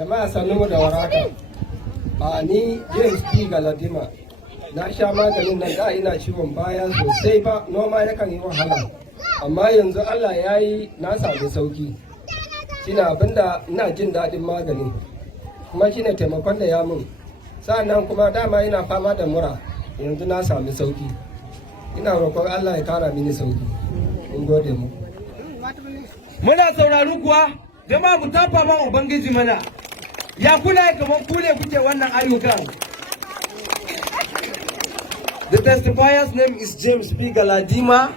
Jama'a sannu da waraka. Ni James P. Galadima. Na sha maganin nan da ina ciwon baya sosai ba, noma yakan yi wahala. Amma yanzu Allah ya yi na samu sauki. Shine abinda ina jin daɗin magani. Kuma shine taimakon da ya mun. Sa'annan kuma dama ina fama da mura. Yanzu na sami sauki. Ina roƙon Allah ya kara mini sauki. In gode mu. Muna sauraro kuwa, jama'a mu tafa ma Ubangiji mana. Ya kula kamar ku ne kuke wannan ayyukan. The testifier's name is James P. Galadima,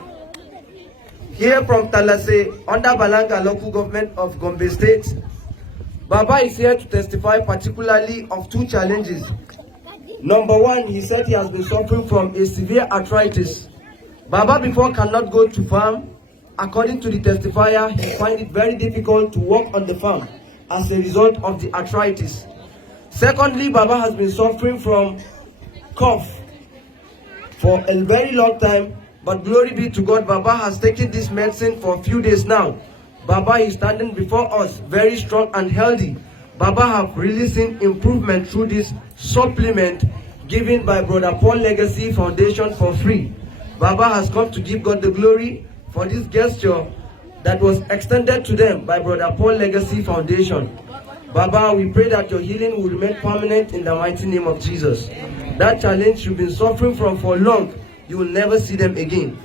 here from Talase, under Balanga local government of Gombe State. Baba is here to testify particularly of two challenges. Number one, he said he has been suffering from a severe arthritis. Baba before cannot go to farm. According to the testifier, he find it very difficult to work on the farm as a result of the arthritis. Secondly, Baba has been suffering from cough for a very long time, but glory be to God, Baba has taken this medicine for a few days now. Baba is standing before us very strong and healthy. Baba have really seen improvement through this supplement given by Brother Paul Legacy Foundation for free. Baba has come to give God the glory for this gesture that was extended to them by Brother Paul Legacy Foundation. Baba, we pray that your healing will remain permanent in the mighty name of Jesus. That challenge you've been suffering from for long, you will never see them again.